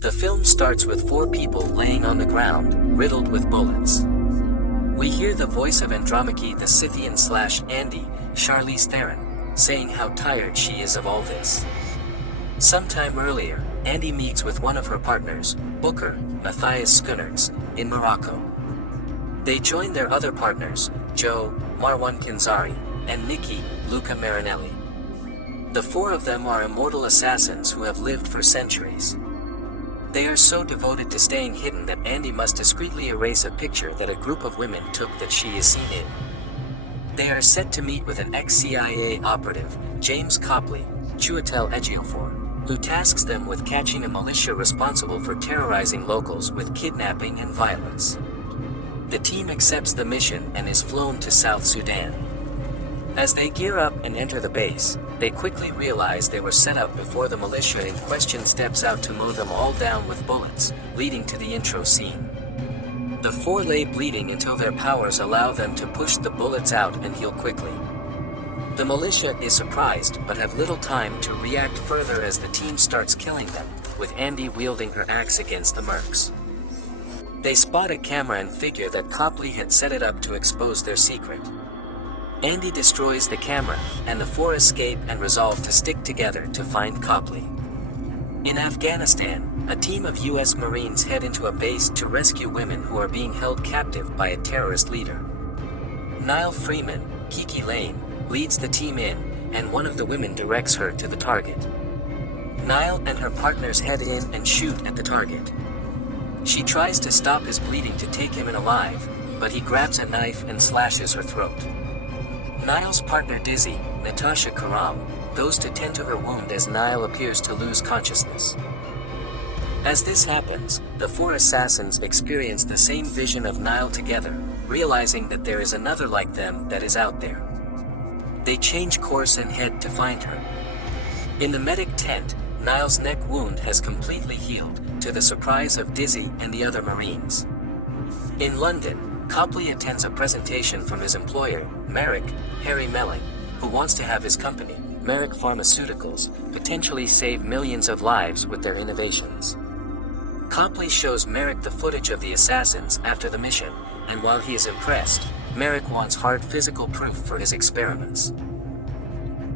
The film starts with four people laying on the ground, riddled with bullets. We hear the voice of Andromache the Scythian/Andy, Charlize Theron, saying how tired she is of all this. Sometime earlier, Andy meets with one of her partners, Booker, Matthias Schoenaerts, in Morocco. They join their other partners, Joe, Marwan Kenzari, and Nikki, Luca Marinelli. The four of them are immortal assassins who have lived for centuries. They are so devoted to staying hidden that Andy must discreetly erase a picture that a group of women took that she is seen in. They are set to meet with an ex-CIA operative, James Copley, Chiwetel Ejiofor, who tasks them with catching a militia responsible for terrorizing locals with kidnapping and violence. The team accepts the mission and is flown to South Sudan. As they gear up and enter the base, they quickly realize they were set up before the militia in question steps out to mow them all down with bullets, leading to the intro scene. The four lay bleeding until their powers allow them to push the bullets out and heal quickly. The militia is surprised but have little time to react further as the team starts killing them, with Andy wielding her axe against the mercs. They spot a camera and figure that Copley had set it up to expose their secret. Andy destroys the camera, and the four escape and resolve to stick together to find Copley. In Afghanistan, a team of US Marines head into a base to rescue women who are being held captive by a terrorist leader. Niall Freeman, Kiki Lane, leads the team in, and one of the women directs her to the target. Niall and her partners head in and shoot at the target. She tries to stop his bleeding to take him in alive, but he grabs a knife and slashes her throat. Niall's partner Dizzy, Natasha Karam, goes to tend to her wound as Niall appears to lose consciousness. As this happens, the four assassins experience the same vision of Niall together, realizing that there is another like them that is out there. They change course and head to find her. In the medic tent, Niall's neck wound has completely healed, to the surprise of Dizzy and the other Marines. In London, Copley attends a presentation from his employer, Merrick, Harry Melling, who wants to have his company, Merrick Pharmaceuticals, potentially save millions of lives with their innovations. Copley shows Merrick the footage of the assassins after the mission, and while he is impressed, Merrick wants hard physical proof for his experiments.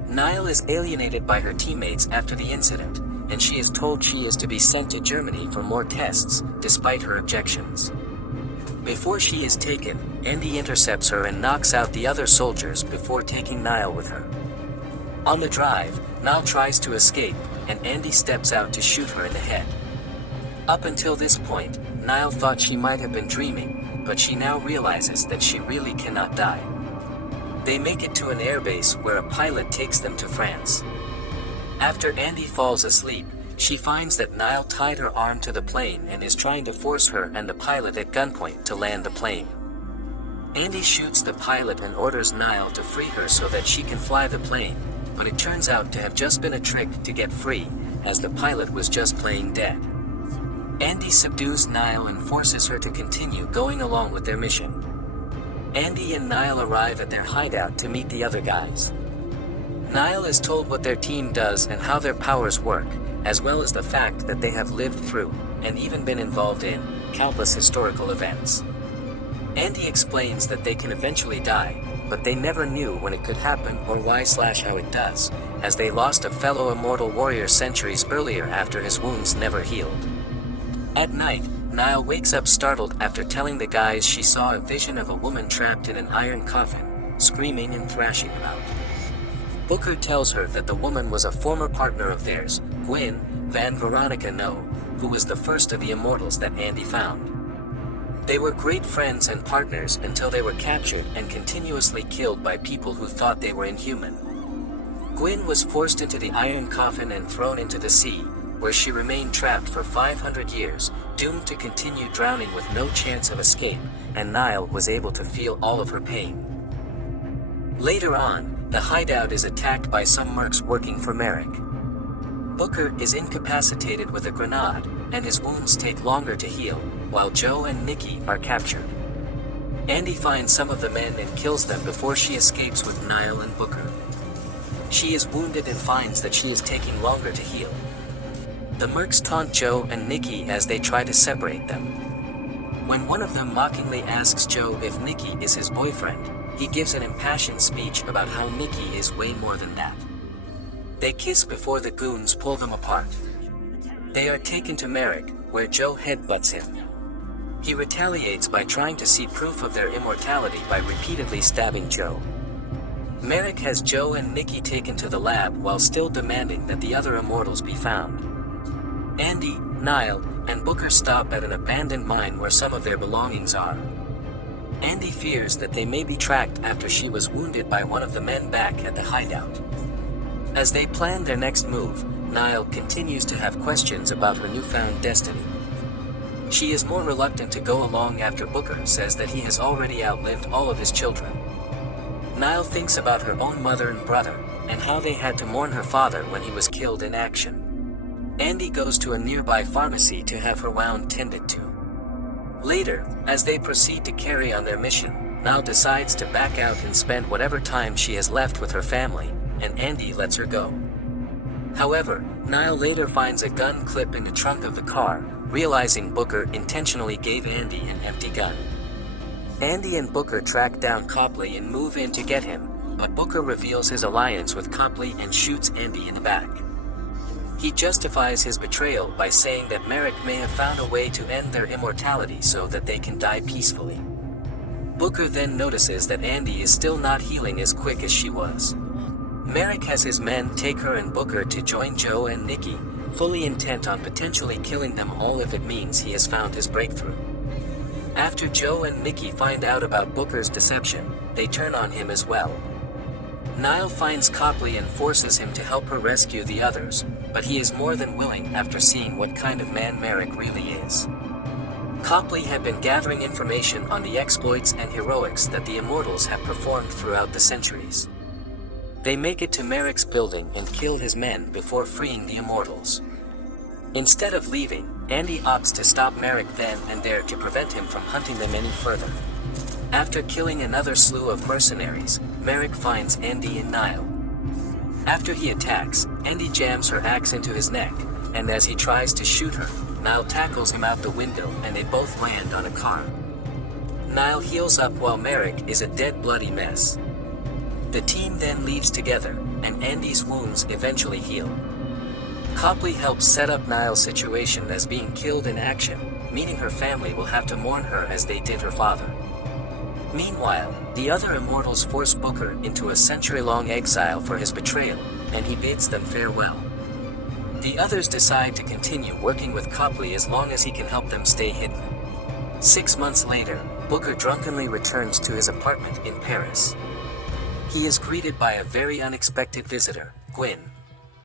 Niall is alienated by her teammates after the incident, and she is told she is to be sent to Germany for more tests, despite her objections. Before she is taken, Andy intercepts her and knocks out the other soldiers before taking Niall with her. On the drive, Niall tries to escape, and Andy steps out to shoot her in the head. Up until this point, Niall thought she might have been dreaming, but she now realizes that she really cannot die. They make it to an airbase where a pilot takes them to France. After Andy falls asleep, she finds that Niall tied her arm to the plane and is trying to force her and the pilot at gunpoint to land the plane. Andy shoots the pilot and orders Niall to free her so that she can fly the plane, but it turns out to have just been a trick to get free, as the pilot was just playing dead. Andy subdues Niall and forces her to continue going along with their mission. Andy and Niall arrive at their hideout to meet the other guys. Niall is told what their team does and how their powers work, as well as the fact that they have lived through, and even been involved in, countless historical events. Andy explains that they can eventually die, but they never knew when it could happen or why/how it does, as they lost a fellow immortal warrior centuries earlier after his wounds never healed. At night, Niall wakes up startled after telling the guys she saw a vision of a woman trapped in an iron coffin, screaming and thrashing about. Booker tells her that the woman was a former partner of theirs, Gwen Van Veronica No, who was the first of the immortals that Andy found. They were great friends and partners until they were captured and continuously killed by people who thought they were inhuman. Gwen was forced into the iron coffin and thrown into the sea, where she remained trapped for 500 years, doomed to continue drowning with no chance of escape, and Niall was able to feel all of her pain. Later on, the hideout is attacked by some mercs working for Merrick. Booker is incapacitated with a grenade, and his wounds take longer to heal, while Joe and Nikki are captured. Andy finds some of the men and kills them before she escapes with Niall and Booker. She is wounded and finds that she is taking longer to heal. The mercs taunt Joe and Nikki as they try to separate them. When one of them mockingly asks Joe if Nikki is his boyfriend, he gives an impassioned speech about how Nikki is way more than that. They kiss before the goons pull them apart. They are taken to Merrick, where Joe headbutts him. He retaliates by trying to see proof of their immortality by repeatedly stabbing Joe. Merrick has Joe and Nikki taken to the lab while still demanding that the other immortals be found. Andy, Niall, and Booker stop at an abandoned mine where some of their belongings are. Andy fears that they may be tracked after she was wounded by one of the men back at the hideout. As they plan their next move, Niall continues to have questions about her newfound destiny. She is more reluctant to go along after Booker says that he has already outlived all of his children. Niall thinks about her own mother and brother, and how they had to mourn her father when he was killed in action. Andy goes to a nearby pharmacy to have her wound tended to. Later, as they proceed to carry on their mission, Niall decides to back out and spend whatever time she has left with her family, and Andy lets her go. However, Niall later finds a gun clip in the trunk of the car, realizing Booker intentionally gave Andy an empty gun. Andy and Booker track down Copley and move in to get him, but Booker reveals his alliance with Copley and shoots Andy in the back. He justifies his betrayal by saying that Merrick may have found a way to end their immortality so that they can die peacefully. Booker then notices that Andy is still not healing as quick as she was. Merrick has his men take her and Booker to join Joe and Nikki, fully intent on potentially killing them all if it means he has found his breakthrough. After Joe and Nikki find out about Booker's deception, they turn on him as well. Niall finds Copley and forces him to help her rescue the others, but he is more than willing after seeing what kind of man Merrick really is. Copley had been gathering information on the exploits and heroics that the Immortals have performed throughout the centuries. They make it to Merrick's building and kill his men before freeing the Immortals. Instead of leaving, Andy opts to stop Merrick then and there to prevent him from hunting them any further. After killing another slew of mercenaries, Merrick finds Andy and Niall. After he attacks, Andy jams her axe into his neck, and as he tries to shoot her, Niall tackles him out the window and they both land on a car. Niall heals up while Merrick is a dead bloody mess. The team then leaves together, and Andy's wounds eventually heal. Copley helps set up Niall's situation as being killed in action, meaning her family will have to mourn her as they did her father. Meanwhile, the other Immortals force Booker into a century-long exile for his betrayal, and he bids them farewell. The others decide to continue working with Copley as long as he can help them stay hidden. 6 months later, Booker drunkenly returns to his apartment in Paris. He is greeted by a very unexpected visitor, Gwen.